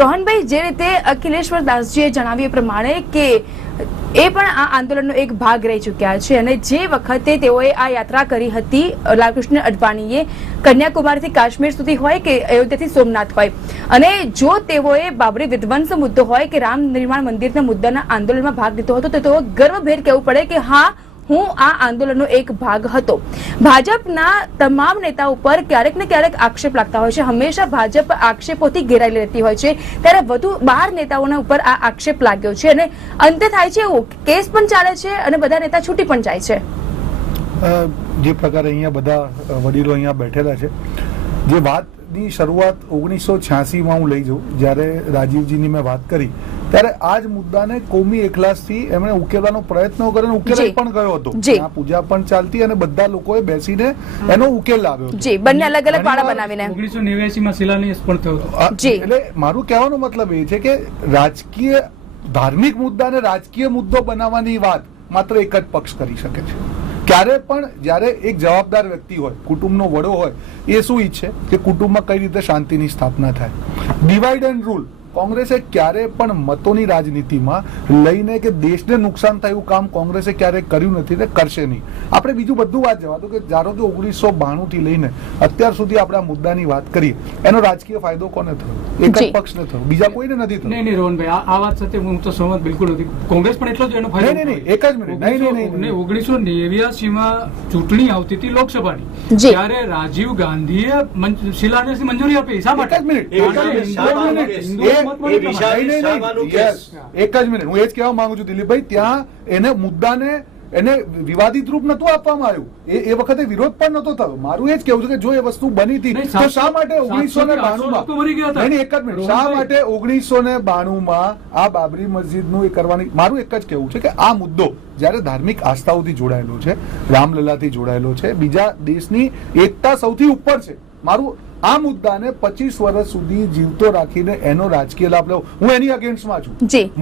રોહનભાઈ, જે રીતે અખિલેશ્વર દાસજીએ જણાવ્યું એ પ્રમાણે કે એ પણ આ આંદોલનનો એક ભાગ રહી ચૂક્યા છે અને જે વખતે તેઓએ આ યાત્રા કરી હતી લાલકૃષ્ણ અડવાણીએ, કન્યાકુમારીથી કાશ્મીર સુધી હોય કે અયોધ્યાથી સોમનાથ હોય, અને જો તેઓએ બાબરી વિધ્વંસ મુદ્દો હોય કે રામ નિર્માણ મંદિરના મુદ્દાના આંદોલનમાં ભાગ લીધો હતો તો તેઓ ગર્વભેર કહેવું પડે કે હા, હું આ આંદોલનનો એક ભાગ હતો. ભાજપના તમામ નેતા ઉપર ક્યારેક ને ક્યારેક આક્ષેપ લાગતા હોય છે, હંમેશા ભાજપ આક્ષેપોથી ઘેરાયેલી રહેતી હોય છે, ત્યારે વધુ 12 નેતાઓના ઉપર આ આક્ષેપ લાગ્યો છે અને અંતે થાય છે એવું કેસ પણ ચાલે છે અને બધા નેતા છૂટી પણ જાય છે. જે પ્રકારે અહીંયા બધા વડીલો અહીંયા બેઠેલા છે, જે વાતની શરૂઆત 1986માં હું લઈ જાઉં, જ્યારે રાજીવજીની મેં વાત કરી ત્યારે આ જ મુદ્દાને કોમી એકલાસથી એમણે ઉકેલવાનો પ્રયત્ન કર્યો અને ઉકેલાઈ પણ ગયો હતો. આ પૂજા પણ ચાલતી અને બધા લોકોએ બેસીને એનો ઉકેલ લાવ્યો હતો. જી, બંને અલગ અલગ વાળા બનાવીને 1989માં શિલાન્યાસ પણ થયો હતો. એટલે મારું કહેવાનો મતલબ એ છે કે રાજકીય ધાર્મિક મુદ્દાને રાજકીય મુદ્દો બનાવવાની વાત માત્ર એક જ પક્ષ કરી શકે છે. ક્યારે પણ જ્યારે એક જવાબદાર વ્યક્તિ હોય, કુટુંબનો વડો હોય, એ શું ઈચ્છે કે કુટુંબમાં કઈ રીતે શાંતિની સ્થાપના થાય. ડિવાઇડ એન્ડ રૂલ કોંગ્રેસે ક્યારે પણ મતોની રાજનીતિમાં લઈને કે દેશને નુકસાન થાય એવું કામ કોંગ્રેસે ક્યારેય કર્યું નથી ને કરશે નહીં. આપણે બીજું બધું વાત જવા દો કે ધારો કે 1992 થી લઈને અત્યાર સુધી આપણે આ મુદ્દાની વાત કરીએ, એનો રાજકીય ફાયદો કોને થયો? એક જ પક્ષને થયો, બીજા કોઈને નથી થયો. નહીં રોહનભાઈ, આ વાત સાથે હું તો સહમત બિલકુલ નથી. કોંગ્રેસ પણ એટલો જ એનો ફાયદો. નહીં, એક જ મિનિટ. નહીં, 1989માં ચૂંટણી આવતી હતી લોકસભાની, ત્યારે રાજીવ ગાંધીએ શિલાન્યાસની મંજૂરી આપી. શા માટે? એક જ મિનિટ, હું એ જ કહેવા માંગુ છું દિલીપભાઈ, ત્યાં એને મુદ્દાને એને વિવાદિત રૂપ નતું આપવામાં આવ્યું. એ વખતે વિરોધ પણ નતો થયો. મારું એ જ કેવું છે કે જો એ વસ્તુ બની હતી તો શા માટે 1992માં એક જ મિનિટ, શા માટે 1992માં આ બાબરી મસ્જિદનું એ કરવાની? મારું એક જ કેવું છે કે આ મુદ્દો જયારે ધાર્મિક આસ્થાઓથી જોડાયેલો છે, રામલલ્લાથી જોડાયેલો છે, બીજા દેશની એકતા સૌથી ઉપર છે. મારું આ મુદ્દાને 25 વર્ષ સુધી જીવતો રાખીને એનો રાજકીય લાભ લેવો, હું એની અગેન્સ્ટમાં છું.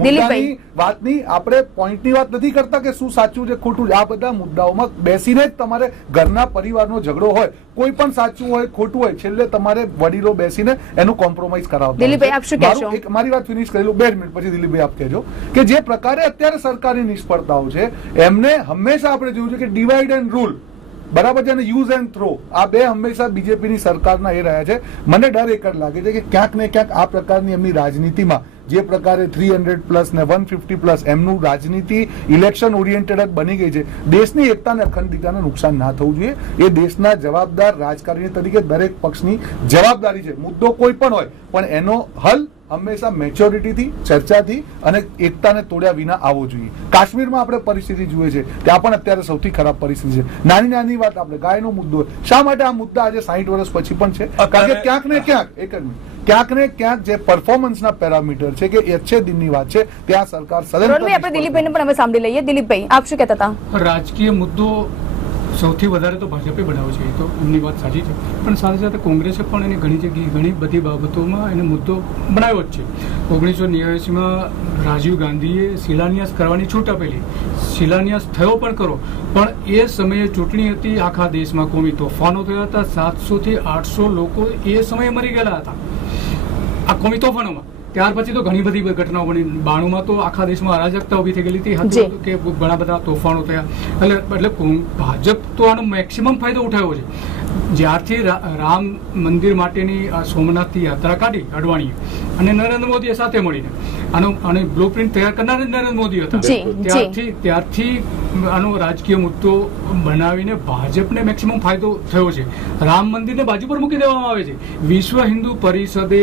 મુદ્દાની વાતની આપણે પોઈન્ટની વાત નથી કરતા કે શું સાચું છે ખોટું. આ બધા મુદ્દાઓમાં બેસીને જ તમારે ઘરના પરિવારનો ઝઘડો હોય, કોઈ પણ સાચું હોય ખોટું હોય, છેલ્લે તમારે વડીલો બેસીને એનું કોમ્પ્રોમાઇઝ કરાવવું. મારી વાત ફિનિશ કરી લો, 2 મિનિટ પછી દિલીપભાઈ આપ કહેજો કે જે પ્રકારે અત્યારે સરકારી નિષ્ફળતાઓ છે એમને હંમેશા આપણે જોયું છે કે ડિવાઇડ એન્ડ રૂલ બરાબર છે અને યુઝ એન્ડ થ્રો, આ બે હંમેશા બીજેપીની સરકારના એ રહ્યા છે. મને ડર એક જ લાગે છે કે ક્યાંક ને ક્યાંક આ પ્રકારની એમની રાજનીતિમાં જે પ્રકારે 300+ ને 150+ એમનું રાજનીતિ ઇલેક્શન ઓરિએન્ટેડ જ બની ગઈ છે, દેશની એકતા અને અખંડિતતાને નુકસાન ના થવું જોઈએ. એ દેશના જવાબદાર રાજકારણી તરીકે દરેક પક્ષની જવાબદારી છે. મુદ્દો કોઈ પણ હોય પણ એનો હલ હંમેશા મેચ્યોરિટીથી, ચર્ચાથી અને એકતાને તોડ્યા વિના આવવો જોઈએ. કાશ્મીરમાં આપણે પરિસ્થિતિ જોઈએ છે, ત્યાં પણ અત્યારે સૌથી ખરાબ પરિસ્થિતિ છે. નાની વાત આપણે ગાયનો મુદ્દો, શા માટે આ મુદ્દા આજે 60 વર્ષ પછી પણ છે? કારણ કે ક્યાંક ને ક્યાંક જે પરફોર્મન્સના પેરામીટર છે કે अच्छे દિનની વાત છે, ત્યાં સરકાર સદંતર. આપણે દિલીપભાઈને પણ હવે સાંભળી લઈએ. દિલીપભાઈ, આપ શું કહેતા હતા? રાજકીય મુદ્દો સૌથી વધારે તો ભાજપે બનાવ્યો છે, તો એમની વાત સાચી છે, પણ સાથે સાથે કોંગ્રેસે પણ એની ઘણી બધી બાબતોમાં એને મુદ્દો બનાવ્યો જ છે. 1989માં રાજીવ ગાંધીએ શિલાન્યાસ કરવાની છૂટ આપેલી, શિલાન્યાસ થયો પણ કરો, પણ એ સમયે ચૂંટણી હતી, આખા દેશમાં કોમી તોફાનો થયા હતા, 700 થી 800 લોકો એ સમયે મરી ગયેલા હતા આ કોમી તોફાનોમાં. ત્યાર પછી તો ઘણી બધી ઘટનાઓ બની. 92માં તો આખા દેશમાં અરાજકતા ઉભી થઈ ગયેલી હતી કે ઘણા બધા તોફાનો થયા. એટલે ભાજપ તો આનો મેક્સિમમ ફાયદો ઉઠાવ્યો છે. જ્યારથી રામ મંદિર માટેની સોમનાથથી યાત્રા કાઢી અડવાણીએ અને નરેન્દ્ર મોદીએ સાથે મળીને આનો બ્લુપ્રિન્ટ તૈયાર કરનાર નરેન્દ્ર મોદી હતા, ત્યારથી આનો રાજકીય મુદ્દો બનાવીને ભાજપને મેક્સિમમ ફાયદો થયો છે. રામ મંદિરને બાજુ પર મૂકી દેવામાં આવે છે. વિશ્વ હિન્દુ પરિષદે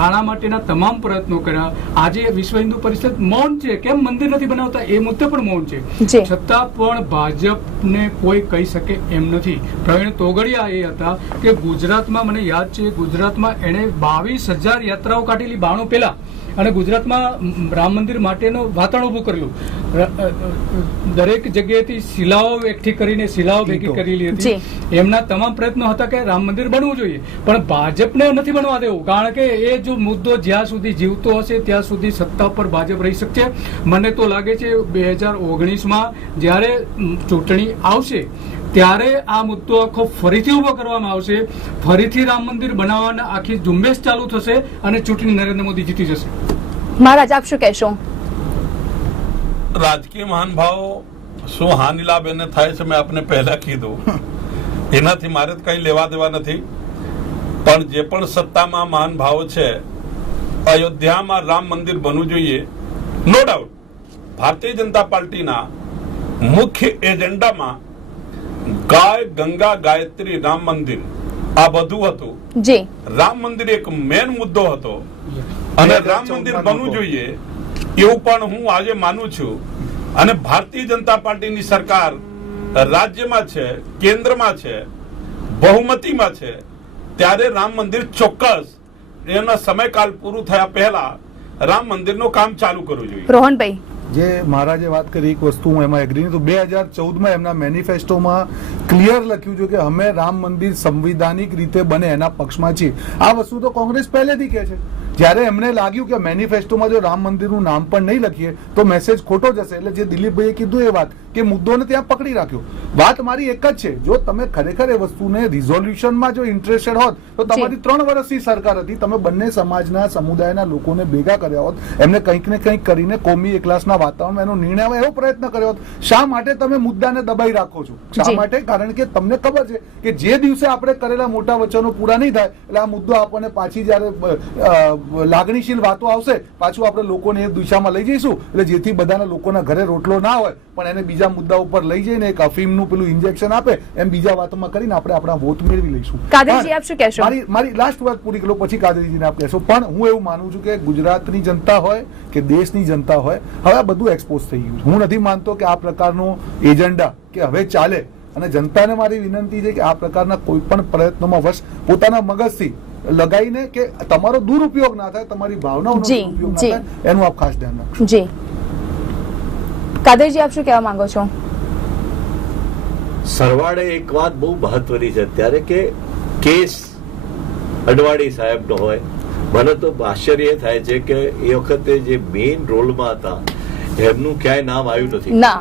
આના માટેના તમામ પ્રયત્નો કર્યા. આજે વિશ્વ હિન્દુ પરિષદ મૌન છે, કેમ મંદિર નથી બનાવતા એ મુદ્દે પણ મૌન છે. છતાં પણ ભાજપને કોઈ કહી શકે એમ નથી. પ્રવીણ તોગડિયા એ હતા કે ગુજરાતમાં, મને યાદ છે, ગુજરાતમાં એણે 22,000 યાત્રાઓ કાઢેલી 92 પહેલા, અને ગુજરાતમાં રામ મંદિર માટેનો વાતાવરણ ઉભું કરેલું. દરેક જગ્યાએથી શિલાઓ એકઠી કરીને શિલાઓ ભેગી કરેલી હતી. એમના તમામ પ્રયત્નો હતા કે રામ મંદિર બનવું જોઈએ, પણ ભાજપને નથી બનવા દેવું, કારણ કે એ જો મુદ્દો જ્યાં સુધી જીવતો હશે ત્યાં સુધી સત્તા પર ભાજપ રહી શકશે. મને તો લાગે છે 2019માં જ્યારે ચૂંટણી આવશે ત્યારે આ મુદ્દો આખો ફરીથી ઉભો કરવામાં આવશે, ફરીથી રામ મંદિર બનાવવાના આખી ઝુંબેશ ચાલુ થશે અને ચૂંટણી નરેન્દ્ર મોદી જીતી જશે. મહારાજ આપ શું કહેશો? રાજકીય મહાનુભાવો શું હાનિલાભ એને થાય છે મેં આપને પહેલા કીધું, એનાથી મારે કઈ લેવા દેવા નથી. પણ જે પણ સત્તામાં મહાનુભાવો છે, અયોધ્યામાં રામ મંદિર બનવું જોઈએ, નો ડાઉટ. ભારતીય જનતા પાર્ટીના મુખ્ય એજન્ડામાં ગાય, ગંગા, ગાયત્રી, રામ મંદિર આ બધું હતું. જી, રામ મંદિર એક મેન મુદ્દો હતો અને રામ મંદિર બનવું જોઈએ એવું પણ હું આજે માનું છું. અને ભારતીય જનતા પાર્ટીની સરકાર રાજ્યમાં છે, કેન્દ્રમાં છે, બહુમતીમાં છે, ત્યારે રામ મંદિર ચોક્કસ એના સમયકાલ પૂરું થયા પહેલા રામ મંદિરનું કામ ચાલુ કરવું જોઈએ. રોહનભાઈ, જે મહારાજે વાત કરી એક વસ્તુ હું એમાં એગ્રી તો 2014માં એમના મેનિફેસ્ટોમાં ક્લિયર લખ્યું છે કે અમે રામ મંદિર સંવિધાનિક રીતે બને એના પક્ષમાં છીએ. આ વસ્તુ તો કોંગ્રેસ પહેલેથી કહે છે. જ્યારે એમને લાગ્યું કે મેનિફેસ્ટોમાં જો રામ મંદિરનું નામ પણ નહીં લખીએ તો મેસેજ ખોટો જશે, એટલે જે દિલીપભાઈએ કીધું એ વાત કે મુદ્દોને ત્યાં પકડી રાખ્યો. વાત મારી એક જ છે, જો તમે ખરેખર એ વસ્તુને રિઝોલ્યુશનમાં જો ઇન્ટરેસ્ટેડ હોત તો તમારી 3 વર્ષની સરકાર હતી, તમે બંને સમાજના સમુદાયના લોકોને ભેગા કર્યા હોત, એમને કંઈક ને કંઈક કરીને કોમી એકલાસના વાતાવરણમાં એનો નિર્ણય આવે એવો પ્રયત્ન કર્યો હોત. શા માટે તમે મુદ્દાને દબાઈ રાખો છો? શા માટે? કારણ કે તમને ખબર છે કે જે દિવસે આપણે કરેલા મોટા વચનો પૂરા નહીં થાય એટલે આ મુદ્દો આપણને પાછી જયારે લાગણીશીલ વાતો આવશે, પાછું આપણે લોકોને એ દિશામાં લઈ જઈશું, એટલે જેથી બધાના લોકોના ઘરે રોટલો ના હોય પણ એને બીજા મુદ્દા ઉપર લઈ જઈને એક અફીમનું પેલું ઇન્જેક્શન આપે એમ બીજા વાતોમાં કરીને આપણે આપણા વોટ મેળવી લઈશું. કાદરીજી આપ શું કહેશો? મારી લાસ્ટ વાત પૂરી કરો પછી કાદરીજીને આપ કહેશો. પણ હું એવું માનું છું કે ગુજરાતની જનતા હોય કે દેશની જનતા હોય, હવે આ બધું એક્સપોઝ થઈ ગયું છે. હું નથી માનતો કે આ પ્રકારનો એજન્ડા કે હવે ચાલે, અને જનતાને મારી વિનંતી છે કે આ પ્રકારના કોઈ પણ પ્રયત્નોમાં વશ પોતાના મગજથી લગાઈને કે તમારો દુરુપયોગ ના થાય, તમારી ભાવનાઓનો દુરુપયોગ ના થાય, એનું આપ ખાસ ધ્યાન રાખજો. જી, કાદરજી આપ શું કહેવા માંગો છો? સરવાળે એક વાત બહુ મહત્વની છે અત્યારે કે કેસ અડવાણી સાહેબનો હોય. મને તો આશ્ચર્ય થાય છે કે એ વખતે જે મેઇન રોલમાં હતા એમનું ક્યાંય નામ આવ્યું નથી ના,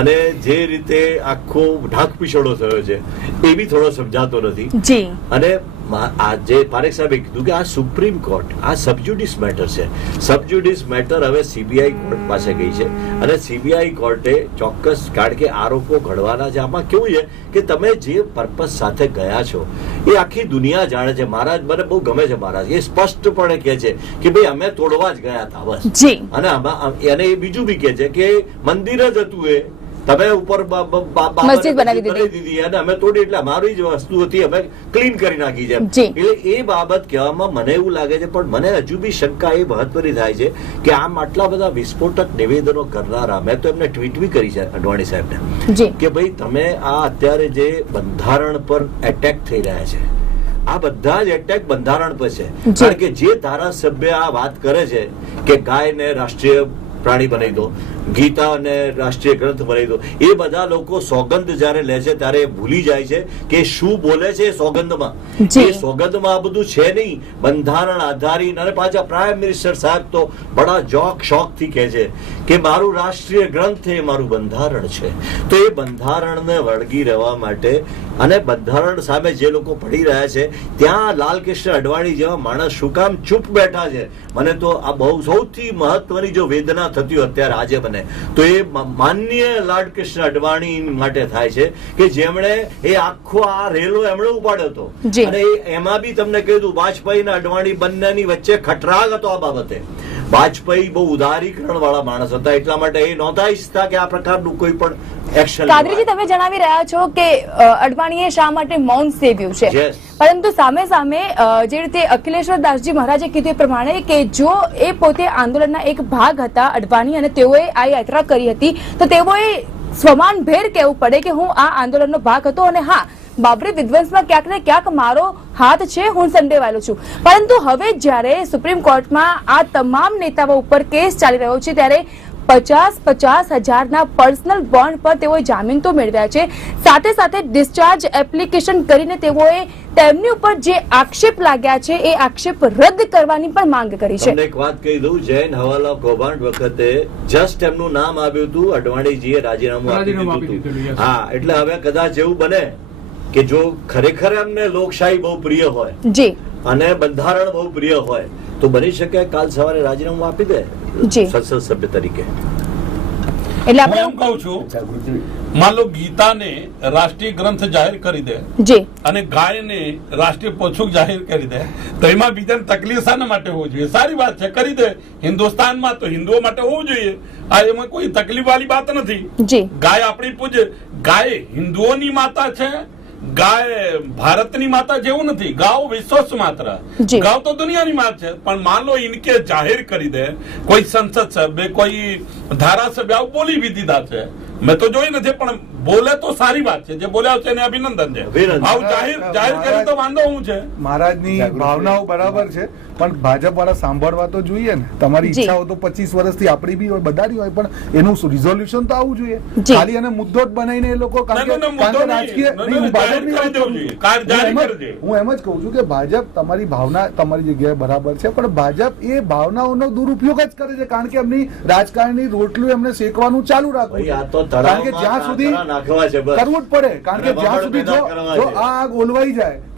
અને જે રીતે આખો ઢાક પીછોડો થયો છે એ બી થોડો સમજાતો નથી. જી, અને આજે પારેખ સાહેબે કીધું કે આ સુપ્રીમ કોર્ટ આ સબજ્યુડિસ મેટર છે. સબજ્યુડિસ મેટર હવે સીબીઆઈ કોર્ટ પાસે ગઈ છે અને સીબીઆઈ કોર્ટે ચોક્કસ, કારણ કે આરોપો ઘડવાના છે. આમાં કેવું છે કે તમે જે પર્પઝ સાથે ગયા છો એ આખી દુનિયા જાણે છે. મહારાજ મને બહુ ગમે છે મહારાજ, એ સ્પષ્ટપણે કહે છે કે ભાઈ અમે તોડવા જ ગયા હતા બસ. જી, અને એ બીજું બી કહે છે કે મંદિર જ હતું, એ તમે ઉપર મસ્જિદ બનાવી દીધી અને અમે તોડી, એટલે અમારી જ વસ્તુ હતી અમે ક્લીન કરી નાખી છે. એટલે એ બાબત કહેવામાં મને એવું લાગે છે. પણ મને હજુ બી શંકા એ મહત્વની થાય છે કે આમ આટલા બધા વિસ્ફોટક નિવેદનો કરનારા, મેં તો એમને ટ્વીટ બી કરી છે અડવાણી સાહેબને કે ભાઈ તમે આ અત્યારે જે બંધારણ પર એટેક થઈ રહ્યા છે, આ બધા જ એટેક બંધારણ પર છે. કારણ કે જે ધારાસભ્ય આ વાત કરે છે કે ગાયને રાષ્ટ્રીય પ્રાણી બનાવી દો, ગીતા અને રાષ્ટ્રીય ગ્રંથ બનાવી દો, એ બધા લોકો સોગંદ જયારે લે છે ત્યારે ભૂલી જાય છે કે શું બોલે છે સોગંદમાં. એ સોગંદમાં આ બધું છે નહીં, બંધારણ આધારિત. અને પાછા પ્રાઇમ મિનિસ્ટર સાહેબ તો બડા શોખ થી કહે છે કે મારું રાષ્ટ્રીય ગ્રંથ એ મારું બંધારણ છે. તો એ બંધારણને વળગી રહેવા માટે અને બંધારણ સામે જે લોકો પડી રહ્યા છે ત્યાં લાલકૃષ્ણ અડવાણી જેવા માણસ શું કામ ચૂપ બેઠા છે? મને તો આ બહુ સૌથી મહત્વની જો વેદના થતી અત્યારે આજે મને તો એ માનનીય લાલકૃષ્ણ અડવાણી માટે થાય છે કે જેમણે એ આખો આ રેલો એમણે ઉપાડ્યો હતો. અને એમાં બી તમને કીધું વાજપેયી અને અડવાણી બંનેની વચ્ચે ખટરાગ હતો આ બાબતે. વાજપેયી બહુ ઉદારીકરણ વાળા માણસ હતા, એટલા માટે એ નહોતા ઈચ્છતા કે આ પ્રકારનું કોઈ પણ એક્શન. કાદરીજી તમે જણાવી રહ્યા છો કે અડવાણીએ શા માટે મૌન સેવ્યું છે, પરંતુ સામે સામે જે રીતે અખિલેશ્વર દાસજી મહારાજે કીધું એ પ્રમાણે કે જો એ પોતે આંદોલનના એક ભાગ હતા અડવાણી અને તેઓએ આ યાત્રા કરી હતી તો તેઓએ સ્વમાનભેર કહેવું પડે કે હું આ આંદોલનનો ભાગ હતો અને હા, બાબરી વિધ્વંસમાં ક્યાંક ને ક્યાંક મારો હાથ છે, હું સંડેવાયેલો છું. પરંતુ હવે જ્યારે સુપ્રીમ કોર્ટમાં આ તમામ નેતાઓ ઉપર કેસ ચાલી રહ્યો છે ત્યારે 50 હજારના પર્સનલ બોન્ડ પર તેઓએ જામીન તો મેળવ્યા છે, સાથે સાથે ડિસ્ચાર્જ એપ્લિકેશન કરીને તેઓએ તેમની ઉપર જે આક્ષેપ લાગ્યા છે એ આક્ષેપ રદ કરવાની પણ માંગ કરી છે. તમને એક વાત કહી દઉં, જૈન હવાલા કૌભાંડ વખતે જસ્ટ એમનું નામ આવ્યું હતું, અડવાણીજીએ રાજીનામું આપી દીધું હતું. હા, એટલે હવે કદાચ એવું બને કે જો ખરેખર એમને લોકશાહી બહુ પ્રિય હોય જી અને બંધારણ બહુ પ્રિય હોય તો બની શકે કાલ સવારે રાજીનામું આપી દે જી. સંસદ સભ્ય તરીકે. એટલે હું આપણે એમ કહું છું, માન લો ગીતાને રાષ્ટ્રીય ગ્રંથ જાહેર કરી દે જી અને ગાયને રાષ્ટ્રીય પશુ જાહેર કરી દે તો એમાં બીજાને તકલીફ શાના માટે હોવી જોઈએ? સારી વાત છે, કરી દે. હિન્દુસ્તાનમાં તો હિન્દુઓ માટે હોવું જોઈએ, આ એમાં કોઈ તકલીફ વાળી વાત નથી. જી ગાય આપણી પૂજ્ય, ગાય હિન્દુઓની માતા છે, ગાય ભારતની માતા જેવું નથી. ગાવ વિશ્વ માત્ર, જી. ગાવ તો દુનિયાની માત છે. પણ માન લો ઇનકે જાહેર કરી દે કોઈ સંસદ સભ્ય, કોઈ ધારાસભ્ય આવું બોલી બી દીધા છે. મેં તો જોઈ નથી, પણ બોલે તો સારી વાત છે. જે બોલ્યા છે એને અભિનંદન છે. આવું જાહેર કરી તો વાંધો શું છે? મહારાજની ભાવનાઓ બરાબર છે, પણ ભાજપ વાળા સાંભળવા તો જોઈએ ને. તમારી જી. ઈચ્છાઓ તો 25 વર્ષથી આપણી બી હોય, બધાની હોય, પણ એનું રિઝોલ્યુશન તો આવવું જોઈએ. જી. ખાલી અને મુદ્દો જ બનાવીને એ લોકો કારણ કે રાજકીય નહીં, હું ભાજપની વાત કરું છું. હું એમ જ કહું છું કે ભાજપ તમારી ભાવના તમારી જગ્યાએ બરાબર છે, પણ ભાજપ એ ભાવનાઓનો દુરુપયોગ જ કરે છે, કારણ કે એમની રાજકારણની રોટલું એમને શેકવાનું ચાલુ રાખવું ભાઈ, આ છે. તો કારણ કે જ્યાં સુધી નાખવા છે બસ. કરવું જ પડે, કારણ કે જ્યાં સુધી જો આ આગ ઓલવાઈ જાય તો